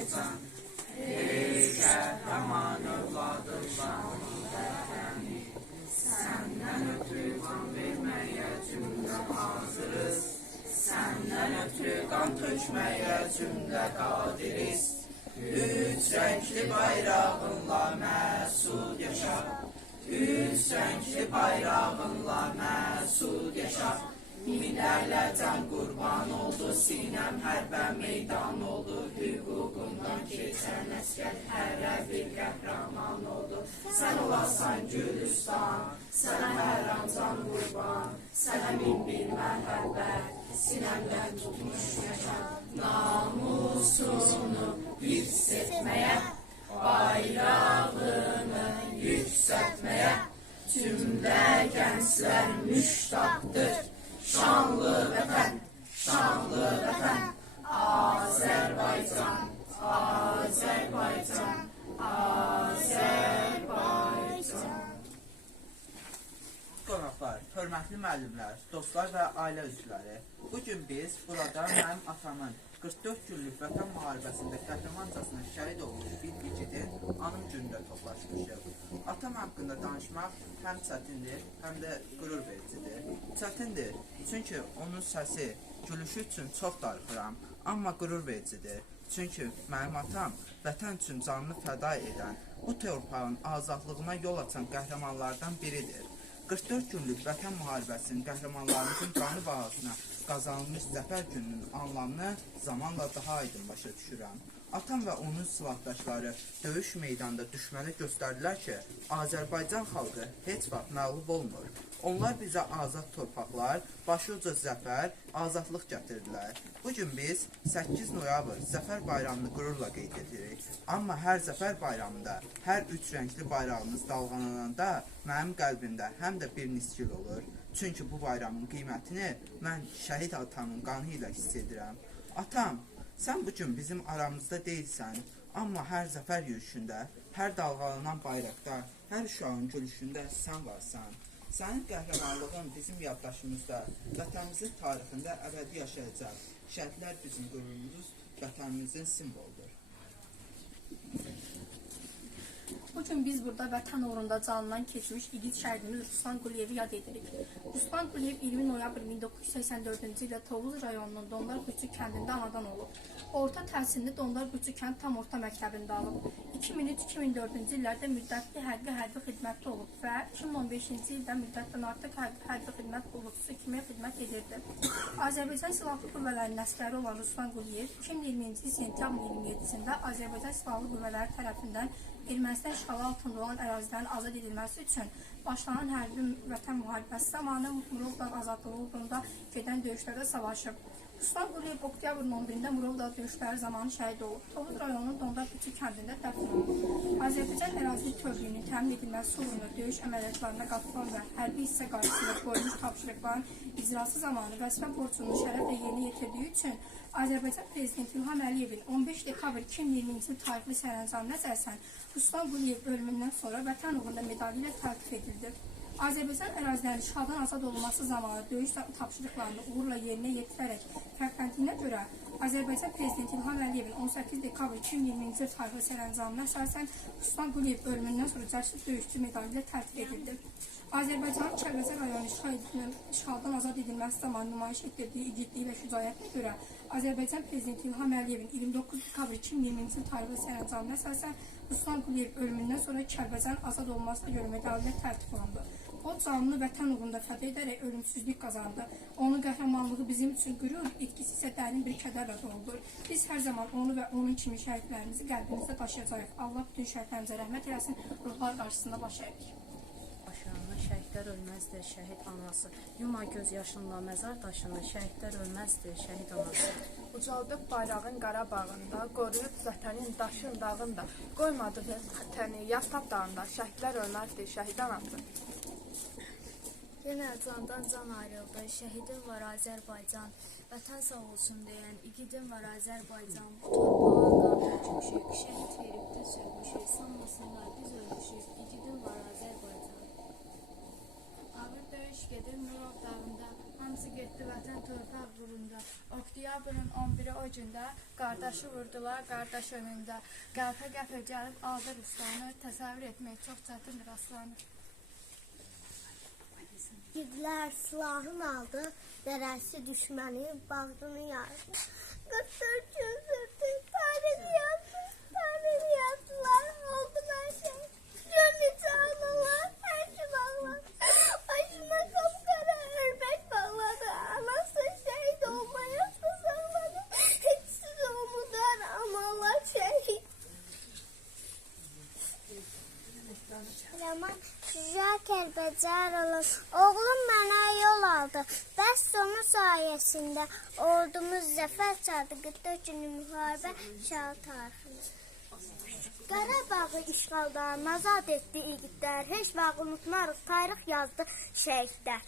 Azərbaycan, ey qəhrəman övladından vətəni, səndən ötürü qan verməyə cümlə hazırız, səndən ötürü qan tökməyə cümlə qadiriz. Üç rəngli bayrağınla məsud yaşa, üç rəngli bayrağınla məsud yaşa. Minlərlə can qurban oldu, sinəm hərbə meydan oldu, hüququndan keçən əskər hərə bir qəhrəman oldu. Sən olasan Gülüstan, sənə hər an can qurban, sənə min bir məhəbbət, sinəmdən tutmuş yaşam. Namusunu hiss etməyə, bayrağını yüksəltməyə, cümlə gənclər müştaqdır. Şanlı vətən, Azərbaycan, Azərbaycan, Azərbaycan. Qonaqlar, hörmətli müəllimlər, dostlar və ailə üzvləri, bugün biz burada mənim atamın 44 günlük vətən müharibəsində qəhrəmancasına şəhid olmuş bir igidin anım günündə toplaşmışıq. Atam haqqında danışmaq həm çətindir, həm də qürur vericidir. Çətindir, çünki onun səsi, gülüşü üçün çox darıxıram, amma qürur vericidir. Çünki mənim atam vətən üçün canını fəda edən, bu torpağın azadlığına yol açan qəhrəmanlardan biridir. 44 günlük vətən müharibəsinin qəhrəmanlarımızın canı bahasına qazanılmış zəfər gününün anlamını zamanla daha aydın başa düşürəm. Atam və onun silahdaşları döyüş meydanında düşmənə göstərdilər ki, Azərbaycan xalqı heç vaxt məğlub olmur. Onlar bizə azad torpaqlar, başuca zəfər, azadlıq gətirdilər. Bugün biz 8 noyabr Zəfər bayramını qürurla qeyd edirik. Amma hər zəfər bayramında, hər üç rəngli bayrağımız dalğalananda mənim qəlbimdə həm də bir nisgil olur. Çünki bu bayramın qiymətini mən şəhid atamın qanı ilə hiss edirəm. Atam, sən bugün bizim aramızda deyilsən, amma hər zəfər yürüyüşündə, hər dalğalanan bayraqda, hər uşağın gülüşündə sən varsan. Sənin qəhrəmanlığın bizim yaddaşımızda, vətənimizin tarixində əbədi yaşayacaq. Şəhidlər bizim qürurumuz, vətənimizin simvoludur. Bugün biz burada vətən uğrunda canından keçmiş igid şəhidimiz Ruslan Quliyevi yad edirik. Ruslan Quliyev 20 noyabr 1984-cü ildə Tovuz rayonunun Donlarquçu kəndində anadan olub. Orta təhsilini Donlarquçu kənd tam orta məktəbində alıb. 2003-2004-cü illərdə müddətli hərbi xidmətdə olub və 2015-ci ildə müddətdən artıq hərbi xidmət qulluqçusu kimi xidmət edirdi. Azərbaycan Silahlı Qüvvələrinin əsgəri olan Ruslan Quliyev 2020-ci sentyabrın 27-sində Azərbaycan Silahlı Qüvvələri tərəfindən Ermənistan işğalı altında olan ərazilərin azad edilməsi üçün başlanan hərbi vətən müharibəsi zamanı Murovdağ azadlığı uğrunda gedən döyüşlərdə savaşıb. Ruslan Quliyev oktyabrın 11-də Murovdağ döyüşləri zamanı şəhid olub. Tovuz rayonunun Donlarquçu kəndində dəfn olub. Azərbaycan ərazi bütövlüyünün təmin edilməsi uğrunda döyüş əməliyyatlarına qatılan və hərbi hissə qarşısında qoyulmuş tapşırıqların icrası zamanı vəzifə borcunu şərəflə yerinə yetirdiyi üçün Azərbaycan Prezidenti İlham Əliyevin 15 dekabr 2020-ci il tarixli sərəncamına əsasən Ruslan Quliyev ölümündən sonra vətən uğrunda medalı ilə təltif edildi. Azərbaycan ərazilərinin işğaldan azad olunması zamanı döyüş tapşırıqlarını uğurla yerinə yetirərək fərqləndiyinə görə Azərbaycan Prezidenti İlham Əliyevin 18 dekabr 2020-ci il tarixli sərəncamına əsasən Ruslan Quliyev ölümündən sonra cəsur döyüşçü medalı ilə təltif edildi. Azərbaycanın Kəlbəcər rayonu işğaldan azad edilməsi zamanı nümayiş etdirdiyi igidliyi və şücaətinə görə Azərbaycan Prezidenti İlham Əliyevin 29 dekabr 2020-ci il tarixli sərəncamına əsasən Ruslan Quliyev ölümündən sonra Kəlbəcərin azad olmasına görə medalı ilə təltif olundu. O canını vətən uğrunda fəda edərək ölümsüzlük qazandı. Onun qəhrəmanlığı bizim üçün qürur, etkisi isə dərin bir kədərlə doludur. Biz hər zaman onu və onun kimi şəhidlərimizi qəlbimizdə daşıyacağıq. Allah bütün şəhidlərimizə rəhmət eləsin, ruhlar qarşısında baş əyirik. Başlarına şəhidlər ölməzdir, şəhid anası. Yuma göz yaşınla məzar daşını, şəhidlər ölməzdir, şəhid anası. Ucaldıb bayrağın Qarabağında, qoruyub vətənin daşın dağında, qoymadı vətəni Yastap dağında, şəhidlər ölməzdir, şəhid anası. Yenə candan can ayrıldı, şəhidim var Azərbaycan, vətən sağ olsun deyən, igidim var Azərbaycan, bu torpağın qanını tökmüşük, şəhid veribdə sürmüşük, sanmasınlar biz ölmüşük, igidim var Azərbaycan. Ağır döyüş gedir Murov dağında, Hamısı getdi vətən torpaq qurunda. Oktyabrın 11-i o gündə qardaşı vurdular qardaş önündə. Qəlpə-qəlpə gəlib aldı Ruslanı, təsəvvür etmək çox çətindir aslanı. Gidlər silahını aldı, dərəsi düşmənin bağrını yardı. 44 gün sürdü, tarih yazdılar, oldu hər şey. Gör necə analar, hər gün ağlar. Başına qapqara örpək bağladı, anası şəhid olmayasını sağladı. Heç siz umudar, analar şəhid. Yaman Şüca Kəlbəcər olan oğlum mənə yol aldı. Bəs onun sayəsində ordumuz zəfər çaldı. 44 günlük müharibə şah tarixini. Qarabağı işğaldan azad etdi igidlər. Heç vaxt unutmarıq, tarix yazdı şəhidlər.